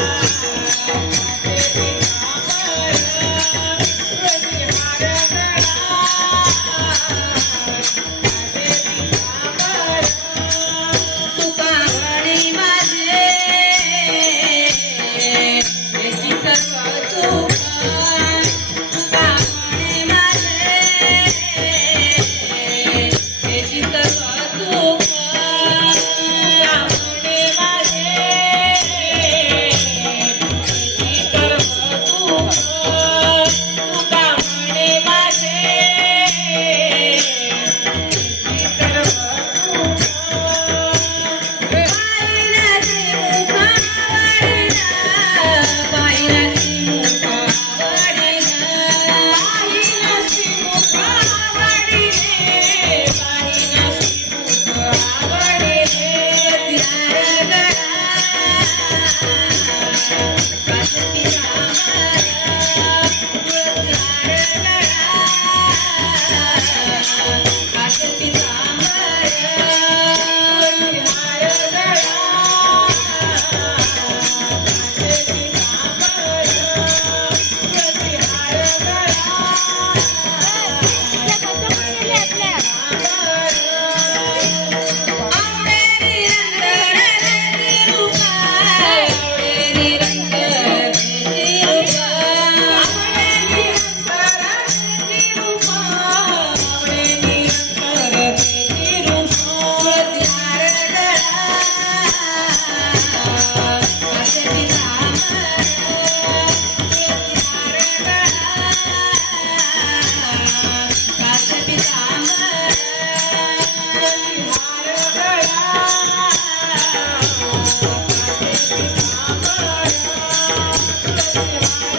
Thank you. Bye. Thank you.